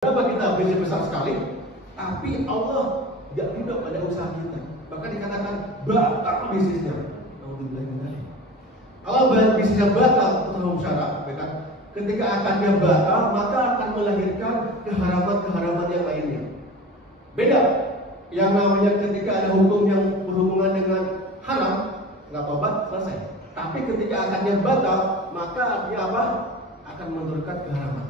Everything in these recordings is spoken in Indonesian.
Kenapa kita bisnis besar sekali, tapi Allah tidak ridho pada usaha kita. Bahkan dikatakan batal bisnisnya. Kalau bisnisnya batal, ketika akadnya batal, maka akan melahirkan keharaman-keharaman yang lainnya. Beda. Yang namanya ketika ada hukum yang berhubungan dengan haram, nggak tobat, selesai. Tapi ketika akadnya batal, maka artinya apa? Akan menurunkan keharaman.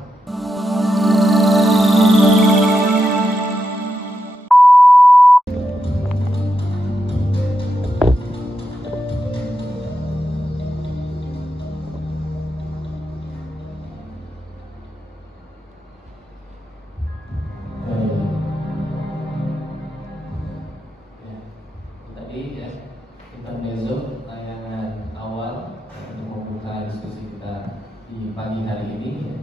Pagi hari ini,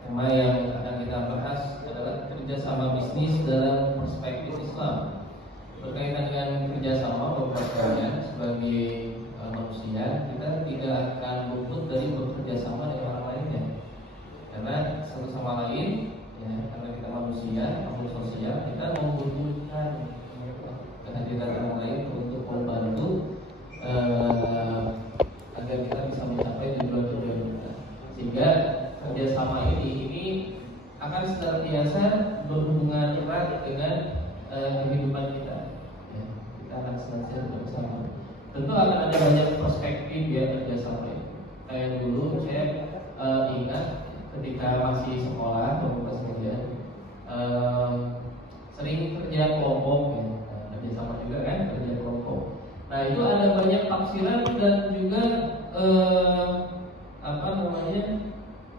tema yang akan kita bahas adalah kerjasama bisnis dalam perspektif Islam. Berkaitan dengan kerjasama, Bapak sekalian, sebagai manusia, kita tidak akan luput dari bekerjasama dengan orang lainnya. Karena satu sama lain, ya, karena kita manusia, makhluk sosial, kita membutuhkan kehadiran orang lain untuk membantu agar kita bisa mencapai tujuan-tujuan kita. Sehingga kerjasama ini akan senantiasa berhubungan erat dengan kehidupan kita. Ya, kita akan senantiasa bersama. Tentu akan ada banyak perspektif ya kerjasama ini. Kayak dulu saya ingat ketika masih sekolah atau sekalian, sering kerja kelompok ya, kerjasama juga kan, kerja kelompok. Nah itu ada banyak tafsiran dan juga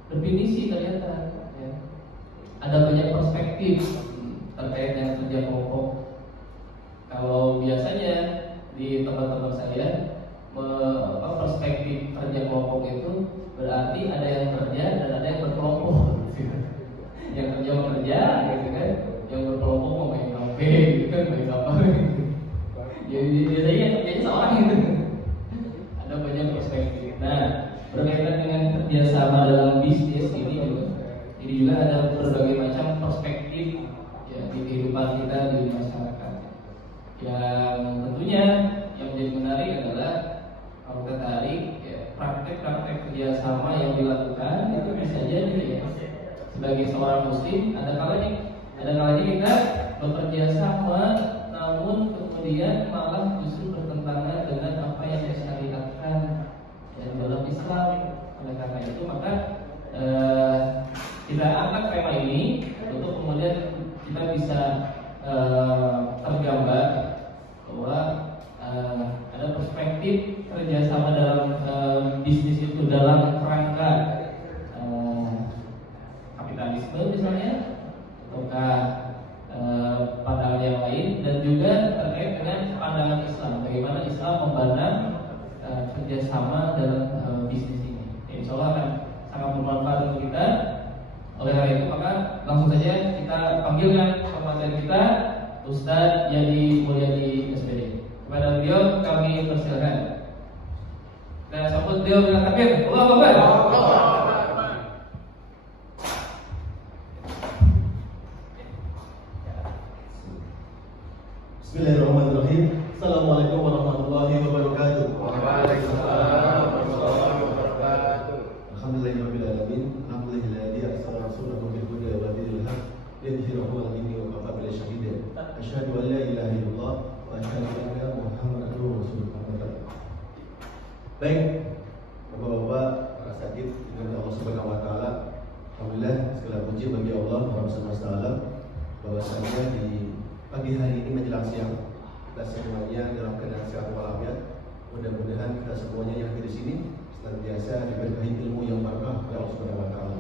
definisi ternyata ya. Ada banyak perspektif terkait dengan kerja kelompok. Kalau biasanya di tempat-tempat saya perspektif kerja kelompok itu berarti ada yang kerja dan ada yang berkelompok. Yang kerja bekerja gitu kan, yang berkelompok mau main kafe gitu kan, main apa gitu. Jadi biasanya kerjanya seorang gitu. Ada banyak perspektif. Nah, berkaitan dengan kerjasama dalam bisnis ini juga ada berbagai macam perspektif ya di kehidupan kita di masyarakat. Yang tentunya yang menjadi menarik adalah kalau kita tarik ya, praktek-praktek kerjasama yang dilakukan itu bisa jadi ya, sebagai seorang muslim ada kalanya kita bekerja sama namun kemudian malah justru bertentangan dengan apa yang disyariatkan dalam Islam. Oleh karena itu maka kita angkat tema ini untuk kemudian kita bisa tergambar bahwa ada perspektif kerjasama dalam bisnis itu dalam kerangka kapitalisme misalnya, ataukah pandangan yang lain, dan juga terkait dengan pandangan Islam, bagaimana Islam memandang kerjasama dalam bisnis ini. Insya Allah akan sangat bermanfaat untuk kita. Oleh karena itu maka langsung saja kita panggilkan pemateri kita, Ustadz Yadi Mulyadi SPD. Kepada beliau kami persilakan. Dan sambut beliau dengan takbir. Allahu Akbar. Bismillahirrahmanirrahim. Assalamualaikum warahmatullahi wabarakatuh. Waalaikumsalam warahmatullahi wabarakatuh. Alhamdulillahirabbil alamin. Alhamdulillahilladzi arsala rasulahu bil huda wa dinil haq liyudhhirahu 'ala dini wa kafa billahi shahidan. Asyhadu an la ilaha illallah wa asyhadu anna Muhammadar rasulullah. Baik, Bapak-bapak, para sakit dengan Allah Subhanahu wa taala. Alhamdulillah, segala puji bagi Allah Subhanahu wa taala bahwasanya di pagi hari ini menjelang siang kita semuanya dalam keadaan sehat walafiat. Mudah-mudahan kita semuanya yang ada di sini senantiasa diberkahi ilmu yang berkah oleh Allah Subhanahu wa taala.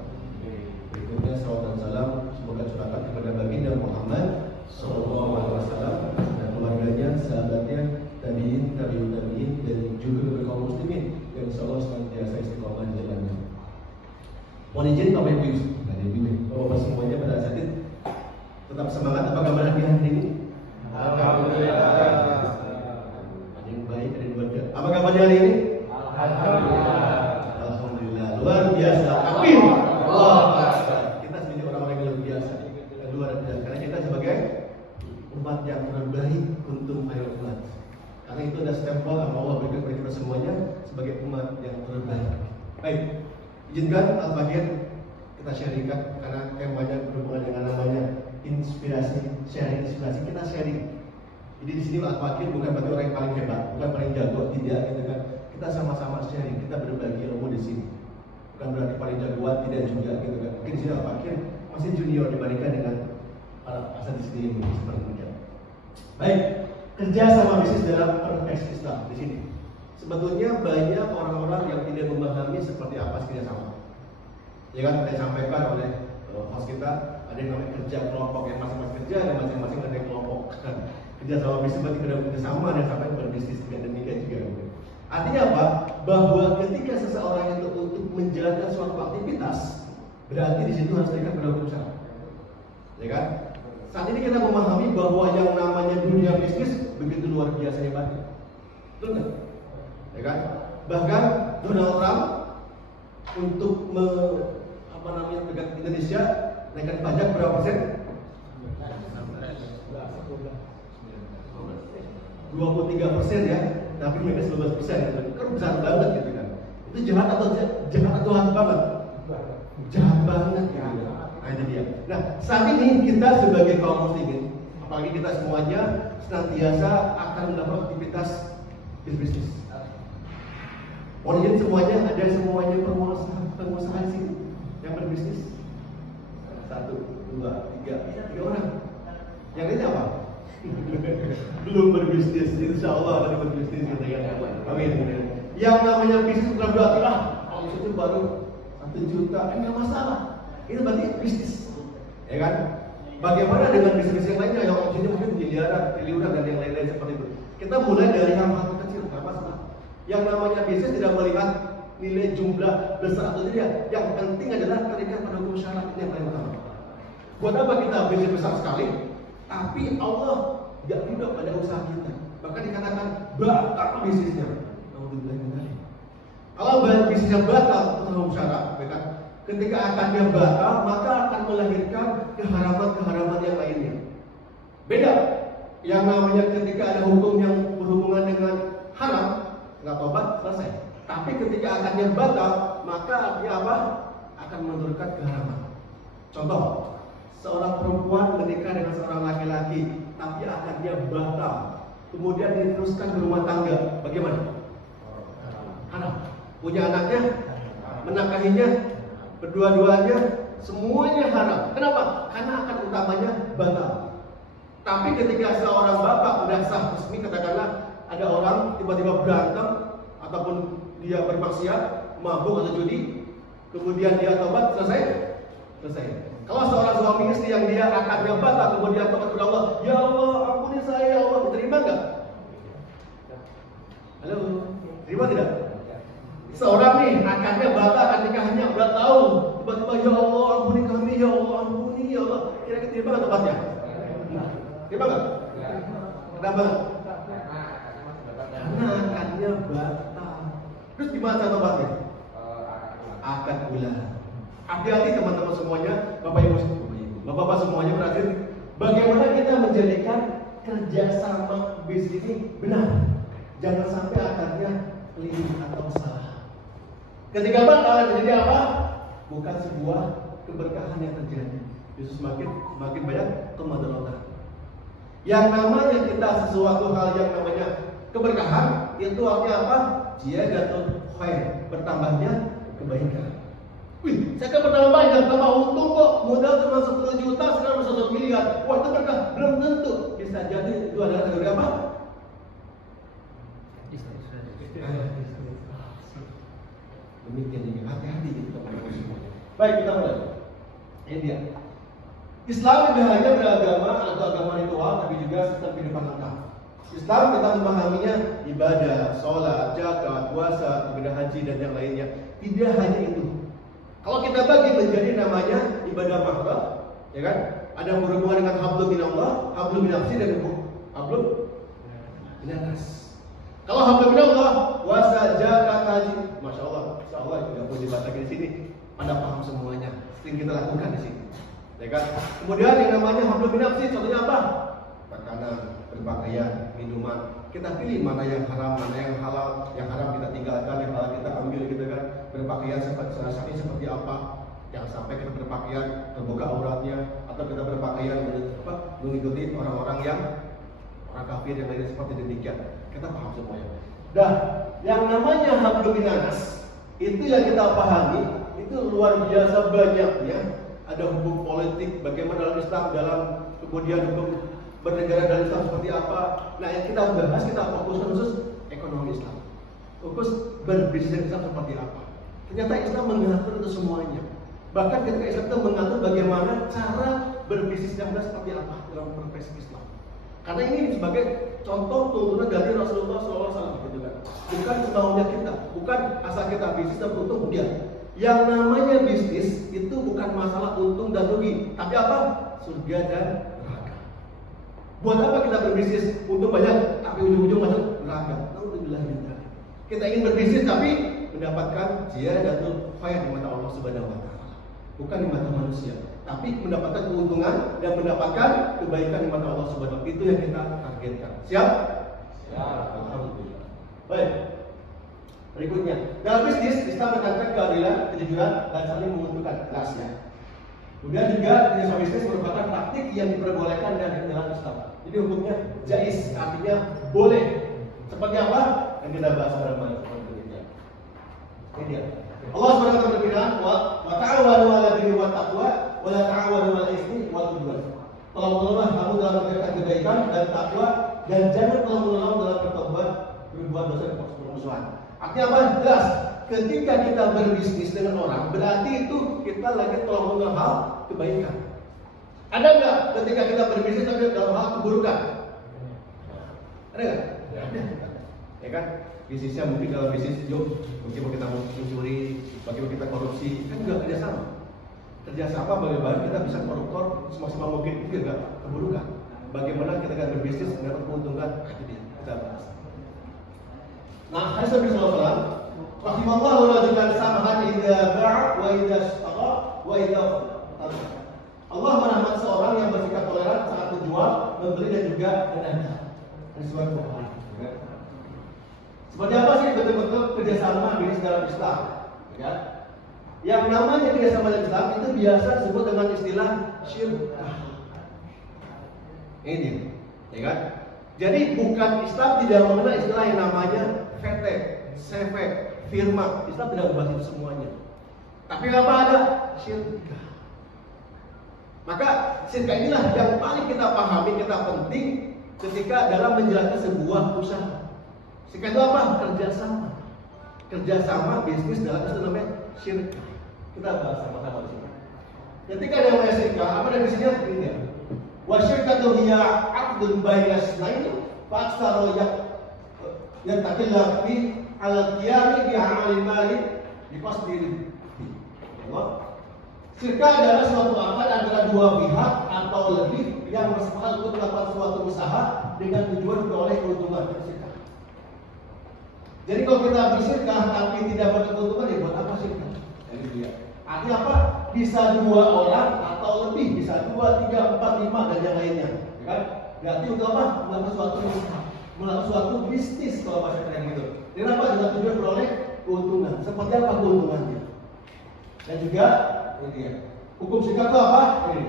Berikutnya salawat dan salam semoga curahkan kepada baginda Muhammad sallallahu alaihi wasallam dan keluarganya, sahabatnya, tabi'in, tabi'ut tabi'in, dan juga kepada kaum muslimin yang insyaallah senantiasa istiqomah di jalannya. Mohon izin Bapak Ibu, Bapak semuanya pada saat ini tetap semangat. Apa kabar hari ini? Alhamdulillah. Ada yang baik, ada yang buruk. Apa kabar hari ini? Alhamdulillah. Alhamdulillah. Luar biasa. Amin. Allah. Kita sebagai orang stempel sama Allah berikan kepada kita semuanya sebagai umat yang terbaik. Baik, izinkan Al-Fakir kita sharingkan karena temanya berhubungan dengan namanya inspirasi, sharing inspirasi, kita sharing. Jadi di sini Al-Fakir bukan berarti orang yang paling hebat, bukan paling jago, tidak gitu kan. Kita sama-sama sharing, kita berbagi ilmu di sini. Bukan berarti paling jagoan, tidak juga gitu kan. Mungkin di sini Al-Fakir masih junior dibandingkan dengan para asal di sini ini seperti itu. Baik, kerja sama bisnis dalam konteks Islam di sini. Sebetulnya banyak orang-orang yang tidak memahami seperti apa kerja sama. Ya kan, sudah disampaikan oleh host kita, ada yang namanya kerja kelompok, yang masing-masing kerja dan masing-masing ada yang kelompok. Kerja sama bisnis berarti kerja sama dan sampai berbisnis dengan demikian juga. Artinya apa? Bahwa ketika seseorang itu untuk menjalankan suatu aktivitas, berarti di situ harus terikat pada hukum syara. Ya kan? Saat ini kita memahami bahwa yang namanya dunia bisnis begitu luar biasa hebatnya. Betul nggak? Ya kan? Bahkan Donald Trump untuk pegang Indonesia naikkan pajak berapa persen? 23% ya, tapi mereka 11%. Kan besar banget gitu kan. Itu jahat atau jahat banget? Jahat banget ya. Nah, itu dia. Nah, saat ini kita sebagai kaum muslimin, apalagi kita semuanya senantiasa akan melakukan aktivitas bisnis. Orangnya semuanya ada semuanya pengusaha di sini yang berbisnis. 1, 2, 3 orang. Yang lainnya apa? Belum berbisnis. Insya Allah akan berbisnis kita ya. Amin. Yang namanya bisnis bukan berarti itu baru 1 juta, enggak masalah. Itu berarti bisnis, ya kan? Bagaimana dengan bisnis yang lainnya yang omsetnya mungkin miliaran, triliunan dan yang lain-lain seperti itu? Kita mulai dari hal-hal kecil, nggak masalah. Yang namanya bisnis tidak melihat nilai jumlah besar atau tidak. Yang penting adalah terikat pada hukum syara, ini yang paling utama. Buat apa kita bisnis besar sekali, tapi Allah tidak ridho pada usaha kita? Bahkan dikatakan batal bisnisnya. Kalau bisnisnya batal menurut hukum syara, kan? Ketika akadnya batal, maka akan melahirkan keharaman-keharaman yang lainnya. Beda. Yang namanya ketika ada hukum yang berhubungan dengan haram, nggak tobat, selesai. Tapi ketika akadnya batal, maka artinya apa? Akan menurunkan keharaman. Contoh, seorang perempuan menikah dengan seorang laki-laki, tapi akadnya batal. Kemudian diteruskan berumah tangga, bagaimana? Haram. Punya anaknya, menakahinya, berdua-duanya, semuanya haram. Kenapa? Karena akad utamanya batal. Tapi ketika seorang bapak udah sah resmi, katakanlah ada orang tiba-tiba berantem ataupun dia bermaksiat, mabuk atau judi, kemudian dia tobat, selesai. Kalau seorang suami istri yang dia akadnya batal, kemudian tobat kepada Allah, ya Allah, ampuni saya, ya Allah, diterima nggak? Halo, terima tidak? Seorang nih akadnya batal, nikahnya udah tahu, tiba-tiba ya Allah ampuni kami, ya Allah ampuni, ya Allah, kira-kira terima nggak tempatnya? Terima nggak? Kenapa? Karena akadnya batal. Terus gimana tempatnya? Akad bulan. Hati-hati teman-teman semuanya, bapak ibu, bapak-bapak semuanya berarti bagaimana kita menjadikan kerjasama bisnis ini benar. Jangan sampai akadnya keliru atau salah. Ketika batal terjadi apa? Bukan sebuah keberkahan yang terjadi. Justru semakin banyak kemadaratan. Yang namanya kita sesuatu hal yang namanya keberkahan itu artinya apa? Ziyadatul khair, bertambahnya kebaikan. Wih, saya kan bertambah banyak, tambah untung kok. Modal cuma 10 juta, sekarang 1 miliar. Wah, itu berkah. Belum tentu. Bisa jadi itu adalah kategori apa? Demikian juga hati-hati gitu teman-teman semuanya. Baik, kita mulai. Ini dia. Islam tidak hanya beragama atau agama ritual, tapi juga sistem kehidupan lengkap. Islam kita memahaminya ibadah, sholat, zakat, puasa, ibadah haji dan yang lainnya. Tidak hanya itu. Kalau kita bagi menjadi namanya ibadah mahdoh, ya kan? Ada yang berhubungan dengan hablum minallah, hablum minafsi dan hablum minanas. Kalau hablum minallah, puasa, zakat, haji, masya Allah, insya Allah tidak perlu dibahas lagi di sini. Anda paham semuanya, sering kita lakukan di sini. Ya kan? Kemudian yang namanya hablum minafsi, contohnya apa? Makanan, berpakaian, minuman. kita pilih mana yang haram, mana yang halal. Yang haram kita tinggalkan, yang halal kita ambil gitu kan. Berpakaian seperti apa? Jangan sampai kita berpakaian terbuka auratnya, atau kita berpakaian mengikuti orang-orang yang orang kafir yang lainnya seperti demikian. Kita paham semuanya. Dah, yang namanya hablum minanas itu yang kita pahami itu luar biasa banyaknya. Ada hukum politik, bagaimana dalam Islam, dalam kemudian hukum bernegara dalam Islam seperti apa. Nah, yang kita bahas, kita fokus khusus ekonomi Islam, fokus berbisnis Islam seperti apa. Ternyata Islam mengatur itu semuanya. Bahkan ketika Islam itu mengatur bagaimana cara berbisnis yang seperti apa dalam profesi Islam. Karena ini sebagai contoh tuntunan dari Rasulullah SAW, gitu kan. Bukan semaunya kita, bukan asal kita bisnis dan untung dia. Yang namanya bisnis itu bukan masalah untung dan rugi, tapi apa? Surga dan neraka. Buat apa kita berbisnis? Untung banyak, tapi ujung-ujung masuk neraka. Alhamdulillah. Kita ingin berbisnis tapi mendapatkan ziyadatul khair di mata Allah Subhanahu wa taala. Bukan di mata manusia, tapi mendapatkan keuntungan dan mendapatkan kebaikan di mata Allah Subhanahu wa taala. Itu yang kita targetkan. Siap? Siap. Alhamdulillah. Baik. Berikutnya, dalam bisnis Islam menekankan keadilan, kejujuran, dan saling menguntungkan. Jelas ya. Kemudian juga jenis bisnis merupakan praktik yang diperbolehkan dari dalam Islam. Jadi hukumnya jais, artinya boleh. Seperti apa? Yang kita bahas pada malam ini. Ini dia. Allah SWT berfirman, "Wa ta'awanu 'alal birri wat taqwa, wa la ta'awanu 'alal itsmi wal 'udwan." Tolong-tolonglah kamu dalam mengerjakan kebaikan dan takwa, dan jangan tolong-menolong dalam berbuat dosa dan permusuhan. Artinya apa? Jelas. Ketika kita berbisnis dengan orang, berarti itu kita lagi tolong-menolong hal kebaikan. Ada nggak ketika kita berbisnis tapi dalam hal keburukan? Ada nggak? Ada. Ya kan? Bisnisnya mungkin dalam bisnis job, mungkin kita mencuri, bagaimana kita korupsi, kan juga kerjasama. Kerjasama bagaimana kita bisa koruptor semaksimal mungkin, itu juga keburukan. Bagaimana kita akan berbisnis mendapat keuntungan, itu dia kita bahas. Nah, hadis Nabi sallallahu alaihi wasallam, rahimallahu rajulan samahan idza ba'a wa idza ishtara wa idza Allah merahmati seorang yang bersikap toleran saat menjual, membeli dan juga menagih. Sesuai Bukhari. Seperti apa sih betul-betul kerjasama bisnis dalam Islam? Ya. Yang namanya kerjasama dalam Islam itu biasa disebut dengan istilah syirkah. Ini, ya kan? Jadi bukan Islam tidak mengenal istilah yang namanya VT, CV, firma. Islam tidak membahas itu semuanya. Tapi apa ada? Syirkah. Maka syirkah inilah yang paling kita pahami, kita penting ketika dalam menjalankan sebuah usaha. Syirkah itu apa? Kerjasama. Kerjasama bisnis dalam itu namanya syirkah. Kita bahas sama-sama di sini. Ketika ada namanya syirkah, apa definisinya? Ini dia. Wa syirkatu hiya 'aqdun bainas itsnaini fa aktsaru yattaqilla fi al-qiyami bi 'amalil mali bi qasdil. Allah. Syirkah adalah suatu akad antara dua pihak atau lebih yang bersepakat untuk melakukan suatu usaha dengan tujuan memperoleh keuntungan. Jadi kalau kita bersyirkah tapi tidak berkeuntungan, ya buat apa syirkah? Jadi dia. Artinya apa? Bisa dua orang atau lebih, bisa 2, 3, 4, 5 dan yang lainnya, ya kan? Berarti untuk apa? Melakukan suatu usaha, melakukan suatu bisnis kalau bahasa keren gitu. Dengan apa? Dengan tujuan memperoleh keuntungan. Seperti apa keuntungannya? Dan juga ini dia. Hukum syirkah itu apa? Ini.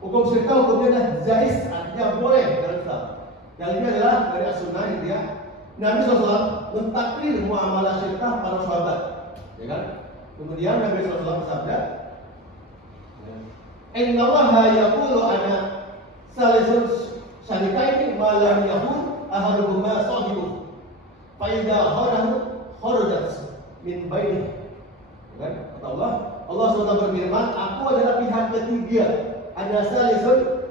Hukum syirkah hukumnya adalah jais, artinya boleh dalam Islam. Yang ini adalah dari as-sunnah ini dia. Nabi SAW mentakrir muamalah syirkah para sahabat, ya kan? Kemudian Nabi SAW bersabda, "Inna Allaha yaqulu ana salisun syarikaini ma lam yakun ahaduhuma sahibu. Fa idza kharajat min baini." Kan? Kata Allah SWT berfirman, "Aku adalah pihak ketiga." Ada salisun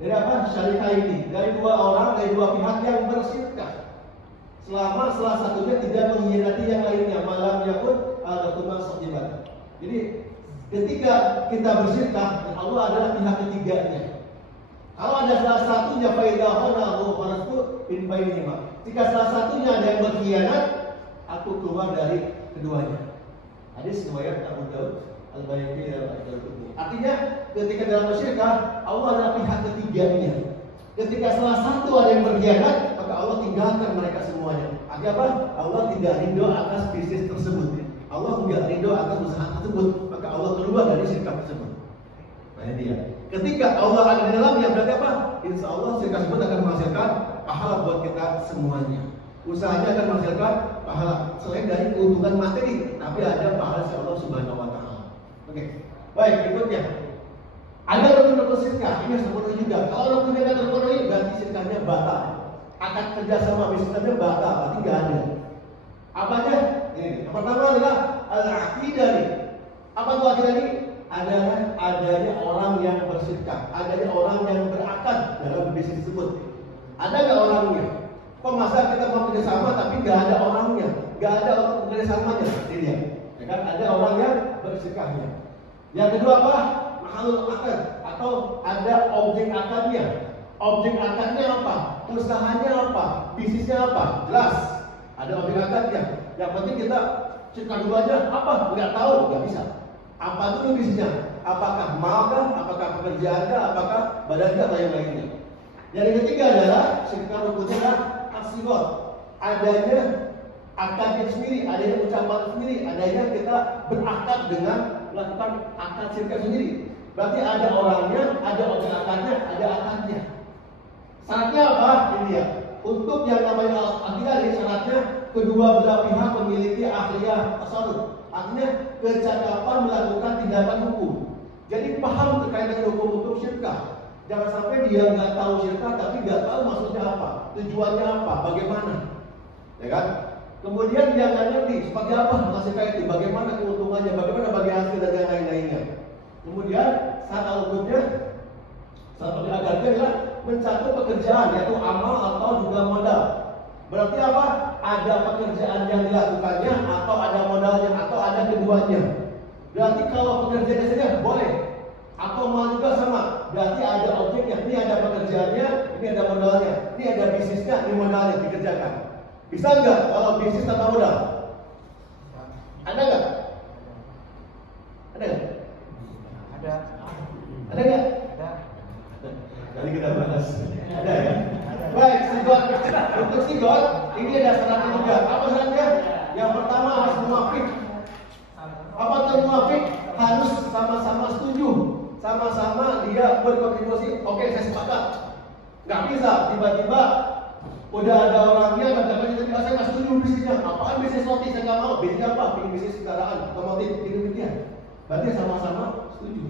dari apa? Syarikaini, dari dua orang, dari dua pihak yang bersyirkah. Selama salah satunya tidak mengkhianati yang lainnya, malam yakun al-qurban sahibat. Jadi ketika kita bersyirkah, Allah adalah pihak ketiganya. Kalau ada salah satunya faidah hanahu farastu bin bainihima. Jika salah satunya ada yang berkhianat, aku keluar dari keduanya. Hadis riwayat Abu Daud, Al-Baihaqi dan Al-Qurtubi. Artinya ketika dalam bersyirkah, Allah adalah pihak ketiganya. Ketika salah satu ada yang berkhianat, maka maka Allah tinggalkan mereka semuanya. Artinya apa? Allah tidak ridho atas bisnis tersebut. Allah tidak ridho atas usaha tersebut, maka Allah keluar dari syirka tersebut. Nah ini dia. Ketika Allah ada di dalamnya, berarti apa? Insya Allah syirka tersebut akan menghasilkan pahala buat kita semuanya. Usahanya akan menghasilkan pahala selain dari keuntungan materi, tapi ada pahala si Allah Subhanahu wa Ta'ala. Oke, baik, berikutnya ada rukun-rukun syirka, ini harus terpenuhi juga. Kalau rukunnya tidak terpenuhi, berarti syirkanya batal. Akad kerjasama bisnisnya batal, berarti nggak ada. Apa aja? Ini. Yang pertama adalah al-aqidah. Apa itu aqidah ini? Adanya orang yang bersyirka, adanya orang yang berakad dalam bisnis tersebut. Ada nggak orangnya? Kok masa kita mau kerjasama tapi nggak ada orangnya, nggak ada orang kerjasamanya? Ini dia. Ya kan? Ada orang yang bersyirkahnya. Yang kedua apa? Mahalul akad, atau ada objek akadnya. Objek akadnya apa? Usahanya apa? Bisnisnya apa? Jelas. Ada objek akadnya. Yang penting kita cerita dulu aja. Apa? Nggak tahu, nggak bisa. Apa itu bisnisnya? Apakah malkah? Apakah pekerjaannya? Apakah badannya atau yang lainnya? Yang ketiga adalah syirka rukunnya adalah as-sighar. Adanya akadnya sendiri, adanya ucapan sendiri, adanya kita berakad dengan melakukan akad syirka sendiri. Berarti ada orangnya, ada objek akadnya, ada akadnya. Syaratnya apa? Ini dia. Untuk yang namanya akidah ini syaratnya kedua belah pihak memiliki ahliyah tasarruf. Artinya kecakapan melakukan tindakan hukum. Jadi paham terkait dengan hukum syirka. Jangan sampai dia nggak tahu syirka tapi nggak tahu maksudnya apa, tujuannya apa, bagaimana, ya kan? Kemudian dia nggak ngerti seperti apa syirka itu, bagaimana keuntungannya, bagaimana bagi hasil dan yang lain-lainnya. Kemudian saat hukumnya, saat agarnya adalah mencakup pekerjaan yaitu amal atau juga modal. Berarti apa? Ada pekerjaan yang dilakukannya atau ada modalnya atau ada keduanya. Berarti kalau pekerjaannya saja boleh, atau mal juga sama. Berarti ada objeknya. Ini ada pekerjaannya, ini ada modalnya, ini ada bisnisnya, ini modalnya dikerjakan. Bisa nggak kalau bisnis tanpa modal? Ada nggak? Ada nggak? Ada. Ada nggak? Ada. Tadi kita bahas. Ada ya? Baik, sigot. Untuk sigot, ini ada syaratnya juga. Apa syaratnya? Yang pertama harus muafik. Apa itu muafik? Harus sama-sama setuju. Sama-sama dia berkontribusi. Oke, saya sepakat. Nggak bisa tiba-tiba udah ada orangnya tapi saya nggak setuju bisnisnya. Apaan bisnis roti? Saya nggak mau. Bisnisnya apa? Bikin bisnis kendaraan, otomotif, demikian. Berarti sama-sama setuju.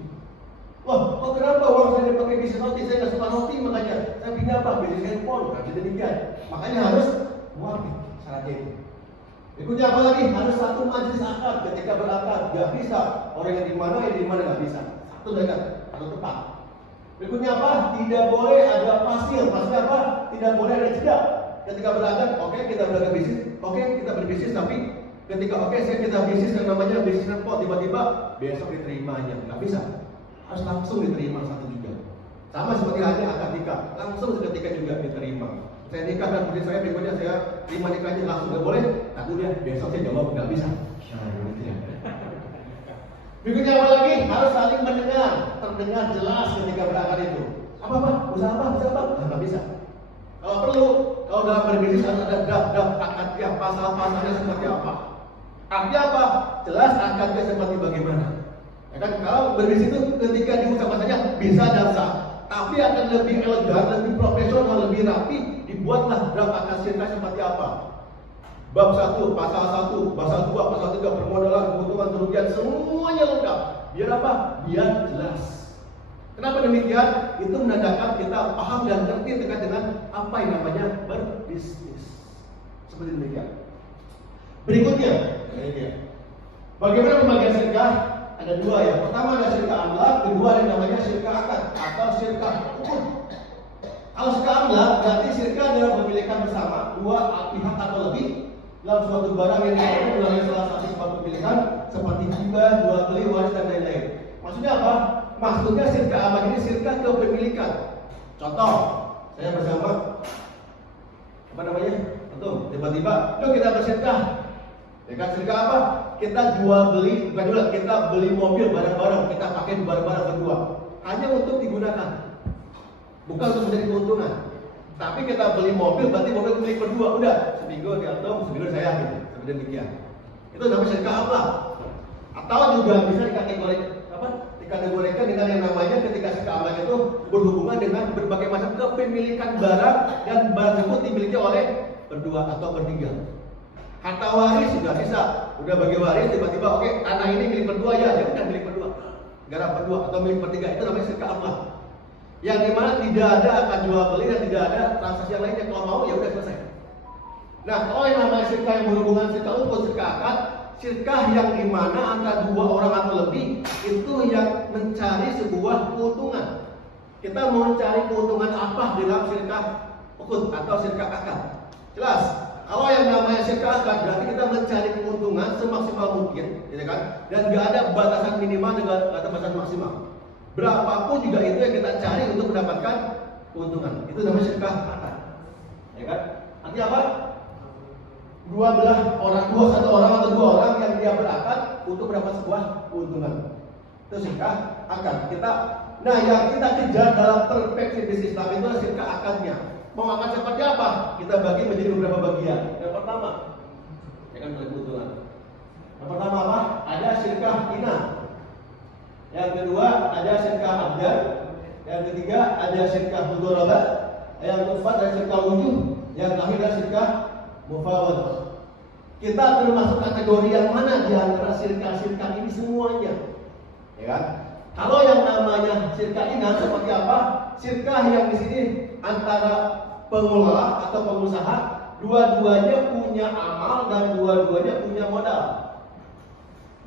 Wah, kok kenapa uang saya dipakai bisnis roti? Saya nggak suka roti, makanya saya bikin apa? Bisnis handphone, nah, demikian. Makanya harus muafik syaratnya itu. Berikutnya apa lagi? Harus satu majelis akad ketika berakad. Nggak bisa orang yang di mana nggak bisa. Satu mereka atau tepat. Berikutnya apa? Tidak boleh ada fasil. Maksudnya apa? Tidak boleh ada jeda. Ketika berakad, oke kita berangkat bisnis, oke kita berbisnis, tapi ketika kita bisnis yang namanya bisnis handphone, tiba-tiba besok diterimanya, nggak bisa. Harus langsung diterima satu juga. Sama seperti halnya akad nikah, langsung seketika juga diterima. Saya nikah dan putri saya berikutnya saya terima nikahnya langsung, nggak boleh. Aku dia besok saya jawab nggak bisa. Berikutnya apa lagi? Harus saling mendengar, terdengar jelas ketika berakad itu. Apa? Usaha apa? Nggak bisa. Kalau perlu, kalau dalam berbisnis harus ada draft akadnya, pasal-pasalnya seperti apa. Artinya apa? Jelas akadnya seperti bagaimana. Ya kan? Kalau berbisnis itu ketika diucapkan saja bisa dan sah, tapi akan lebih elegan, lebih profesional, lebih rapi. Dibuatlah draft akad syirka seperti apa. Bab 1, pasal 1, pasal 2, pasal 3, permodalan, keuntungan, kerugian, semuanya lengkap. Biar apa? Biar jelas. Kenapa demikian? Itu menandakan kita paham dan ngerti terkait dengan apa yang namanya berbisnis. Seperti demikian. Berikutnya, ini dia. Bagaimana pembagian syirka? Ada dua ya. Pertama ada syirka amlak, kedua ada yang namanya syirka akad atau syirka uqud. Kalau syirka amlak berarti syirka adalah pemilikan bersama dua pihak atau lebih dalam suatu barang yang dilakukan melalui salah satu sebab pemilikan seperti hibah, jual beli, waris dan lain-lain. Maksudnya apa? Maksudnya syirka amlak ini syirka kepemilikan. Contoh, saya bersama apa namanya? Betul. Tiba-tiba, yuk kita bersyirka. Ya kan syirka apa? Kita jual beli, bukan jual, kita beli mobil barang-barang, kita pakai barang-barang berdua. Hanya untuk digunakan. Bukan untuk menjadi keuntungan. Tapi kita beli mobil, berarti mobil milik berdua. Udah, seminggu di antum, seminggu saya gitu. Seperti demikian. Itu namanya syirkah amlah. Atau juga bisa dikategorikan dengan yang namanya ketika syirkah amlah itu berhubungan dengan berbagai macam kepemilikan barang dan barang tersebut dimiliki oleh berdua atau bertiga. Harta waris sudah sisa, udah bagi waris tiba-tiba oke, tanah ini milik berdua ya udah milik berdua. Garap berdua atau milik bertiga, itu namanya syirkah amlah. Yang dimana tidak ada akan jual beli dan tidak ada transaksi yang lainnya. Kalau mau ya udah selesai. Nah, kalau yang namanya syirkah yang berhubungan syirkah ukhuwah, syirkah akad, syirkah yang dimana antara dua orang atau lebih itu yang mencari sebuah keuntungan. Kita mau mencari keuntungan apa dalam syirkah ukhuwah atau syirkah akad? Jelas. Kalau yang namanya syirkah akad berarti kita mencari keuntungan semaksimal mungkin, ya kan? Dan nggak ada batasan minimal dan nggak ada batasan maksimal. Berapapun juga itu yang kita cari untuk mendapatkan keuntungan. Itu namanya syirkah akad. Ya kan? Artinya apa? Satu orang atau dua orang yang dia berakad untuk mendapat sebuah keuntungan. Itu syirkah akad. Nah, yang kita kejar dalam perspektif bisnis Islam itu adalah syirkah akadnya. Mau akad seperti apa? Kita bagi menjadi beberapa bagian. Yang pertama, ya kan keuntungan. Yang pertama apa? Ada syirkah inah. Yang kedua ada syirkah abdan. Yang ketiga ada syirkah mudharabah. Yang keempat ada syirkah wujuh. Yang terakhir ada syirkah mufawadah. Kita termasuk kategori yang mana di antara syirkah-syirkah ini semuanya? Ya kan? Kalau yang namanya syirkah inah seperti apa? Syirkah yang di sini antara pengelola atau pengusaha, dua-duanya punya amal dan dua-duanya punya modal.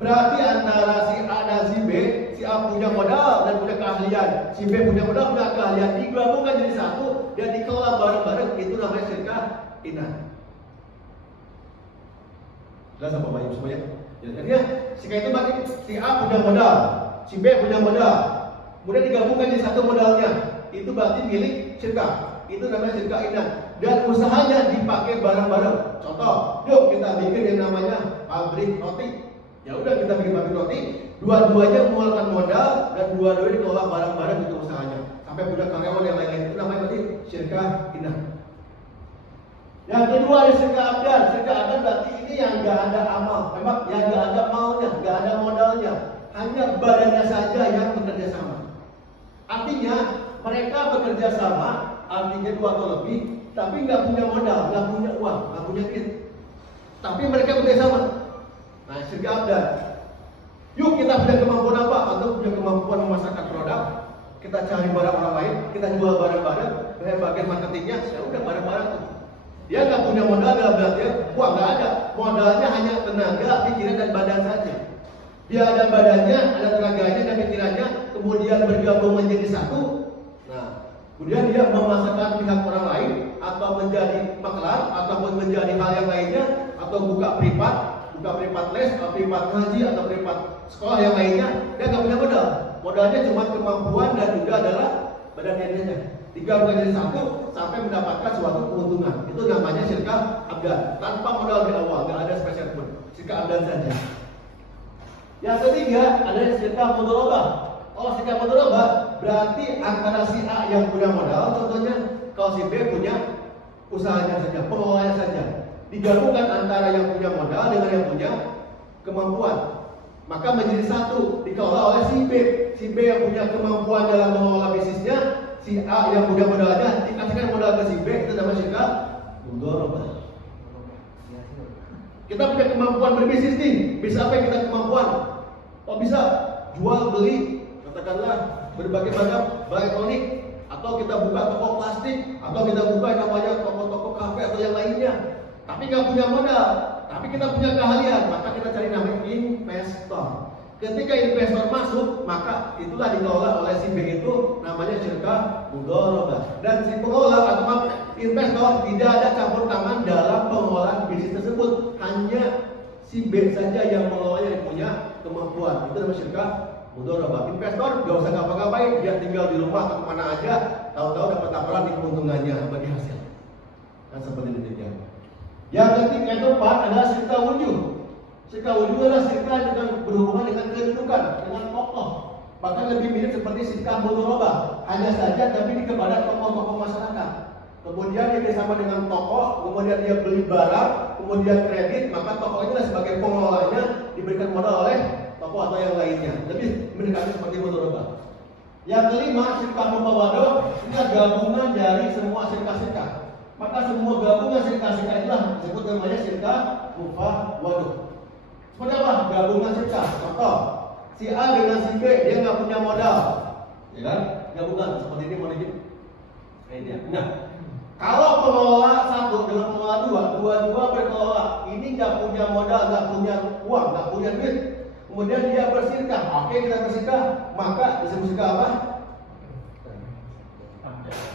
Berarti antara si A dan si B, si A punya modal dan punya keahlian, si B punya modal punya keahlian, digabungkan jadi satu dan dikelola bareng-bareng, itu namanya syirkah inah. Jelas apa Bapak Ibu semuanya? Jadinya syirkah itu berarti si A punya modal, si B punya modal, kemudian digabungkan jadi satu modalnya, itu berarti milik syirkah. Itu namanya syirkah inah. Dan usahanya dipakai bareng-bareng. Contoh, yuk kita bikin yang namanya pabrik roti. Ya udah kita bikin pabrik roti, dua-duanya mengeluarkan modal dan dua-duanya dikelola bareng-bareng itu usahanya. Sampai punya karyawan yang lain-lain, itu namanya berarti syirkah inah. Yang kedua ada syirkah abdan. Syirkah abdan berarti ini yang nggak ada amal, memang yang nggak ada malnya, nggak ada modalnya, hanya badannya saja yang bekerja sama. Artinya mereka bekerja sama, artinya dua atau lebih, tapi nggak punya modal, nggak punya uang, nggak punya duit. Tapi mereka bekerja sama. Nah, syirkah abdan. Yuk kita punya kemampuan apa? Atau punya kemampuan memasarkan produk, kita cari barang orang lain, kita jual barang-barang, bagian marketingnya, ya udah barang-barang. Dia nggak punya modal dalam artian uang nggak ada, modalnya hanya tenaga, pikiran dan badan saja. Dia ada badannya, ada tenaganya dan pikirannya, kemudian bergabung menjadi satu. Nah, kemudian dia memasarkan pihak orang lain, atau menjadi maklar, ataupun menjadi hal yang lainnya, atau buka privat les, atau privat ngaji, atau privat sekolah yang lainnya. Dia nggak punya modal. Modalnya cuma kemampuan dan juga adalah badannya dia. Digabungkan jadi satu sampai mendapatkan suatu keuntungan. Itu namanya syirkah abdan. Tanpa modal di awal, nggak ada spesial pun. Syirkah abdan saja. Yang ketiga ada syirkah mudharabah. Kalau syirkah mudharabah berarti antara si A yang punya modal, contohnya kalau si B punya usahanya saja, pengelolanya saja. Digabungkan antara yang punya modal dengan yang punya kemampuan. Maka menjadi satu, dikelola oleh si B. Si B yang punya kemampuan dalam mengelola bisnisnya, si A yang punya modalnya, dikasihkan modal ke si B, itu namanya syirkah mudharabah. Kita punya kemampuan berbisnis nih, bisa apa yang kita kemampuan? Oh bisa jual beli, katakanlah berbagai macam barang elektronik, atau kita buka toko plastik, atau kita buka namanya toko-toko kafe atau yang lainnya. Tapi nggak punya modal, tapi kita punya keahlian, maka kita cari namanya investor. Ketika investor masuk, maka itulah dikelola oleh si B itu namanya syirkah mudharabah. Dan si pengelola atau investor tidak ada campur tangan dalam pengelolaan bisnis tersebut, hanya si B saja yang mengelolanya yang punya kemampuan. Itu namanya syirkah mudharabah. Investor nggak usah ngapa-ngapain, dia tinggal di rumah atau kemana aja, tahu-tahu dapat tamparan di keuntungannya bagi hasil. Dan seperti demikian. Yang ketiga yang keempat adalah syirkah wujuh. Syirkah wujuh adalah syirkah yang berhubungan dengan kedudukan, dengan tokoh. Bahkan lebih mirip seperti syirkah mudharabah, hanya saja tapi kepada tokoh-tokoh masyarakat. kemudian dia bersama dengan toko, kemudian dia beli barang, kemudian kredit, maka toko ini sebagai pengelolanya diberikan modal oleh toko atau yang lainnya. Lebih mendekati seperti mudharabah. Yang kelima, syirkah mufawadah, ini gabungan dari semua syirkah-syirkah. Maka semua gabungan syirkah-syirkah itulah disebut namanya syirkah mufawadah. Seperti apa? Gabungan syirkah. Contoh, si A dengan si B, dia nggak punya modal, ya kan? Gabungan seperti ini model ini. Nah, kalau pengelola satu dengan pengelola dua berkelola, ini nggak punya modal, nggak punya uang, nggak punya duit. Kemudian dia bersyirkah, oke kita bersyirkah, maka disebut syirkah apa?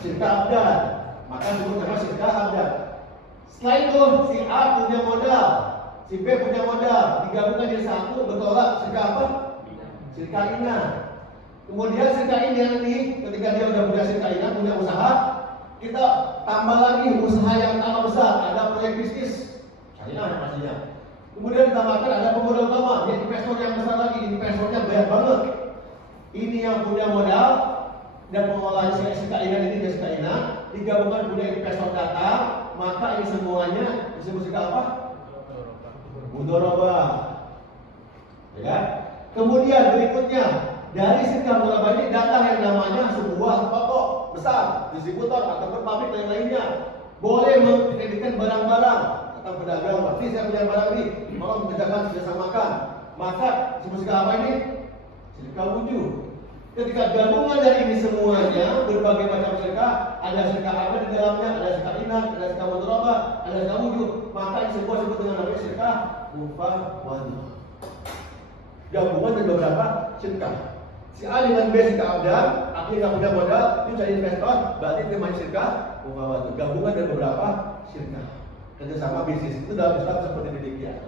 Syirkah abdan. Maka disebut nama syirkah abdan. Setelah itu si A punya modal, si B punya modal, digabungkan jadi satu, bertolak syirkah apa? Syirkah inah. Kemudian syirkah inah ini, ketika dia udah punya syirkah inah, punya usaha, kita tambah lagi usaha yang tambah besar, ada proyek bisnis, syariah pastinya. Kemudian ditambahkan ada pemodal utama, dia investor yang besar lagi, investornya banyak banget. Ini yang punya modal dan pengelolaan syirkah inah ini dan syirkah inah digabungkan punya investor datang, maka ini semuanya disebut syirkah apa? Mudharabah. Ya kan? Kemudian berikutnya dari syirkah mudharabah ini datang yang namanya sebuah toko besar, distributor ataupun pabrik dan lainnya, boleh mengkreditkan barang-barang tentang pedagang. Berarti saya punya barang ini, tolong kerjakan kerjasamakan. Maka disebut syirkah apa ini? Syirkah wujud. Ketika gabungan dari ini semuanya, berbagai macam syirkah, ada syirkah apa di dalamnya, ada syirkah inah, ada syirkah mudharabah, ada syirkah wujud, maka ini semua disebut dengan namanya syirkah mufawadah. Gabungan dari beberapa syirkah. Si A dengan B syirkah abdan, artinya nggak punya modal, itu cari investor, berarti itu namanya syirkah mufawadah. Gabungan dari beberapa syirkah. Kerjasama bisnis itu dalam Islam seperti demikian.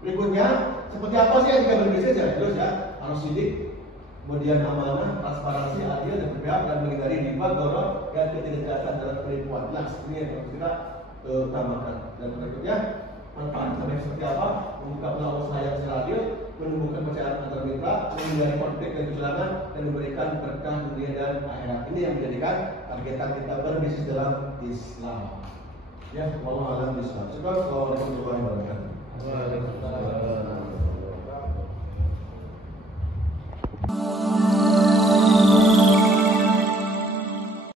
Berikutnya, seperti apa sih yang kita berbisnis ya? Terus ya, harus sidik, kemudian amanah, transparansi, adil dan berpihak dan menghindari riba, gharar dan ketidakjelasan dalam penipuan. Nah, ini yang harus kita utamakan. Dan berikutnya, manfaat seperti apa? Membuka peluang usaha yang secara adil, menumbuhkan kepercayaan antar mitra, menghindari konflik dan kecurangan, dan memberikan berkah dunia dan akhirat. Ini yang menjadikan targetan kita berbisnis dalam Islam. Ya, wallahu a'lam bishawab. Assalamualaikum warahmatullahi wabarakatuh. Waalaikumsalam.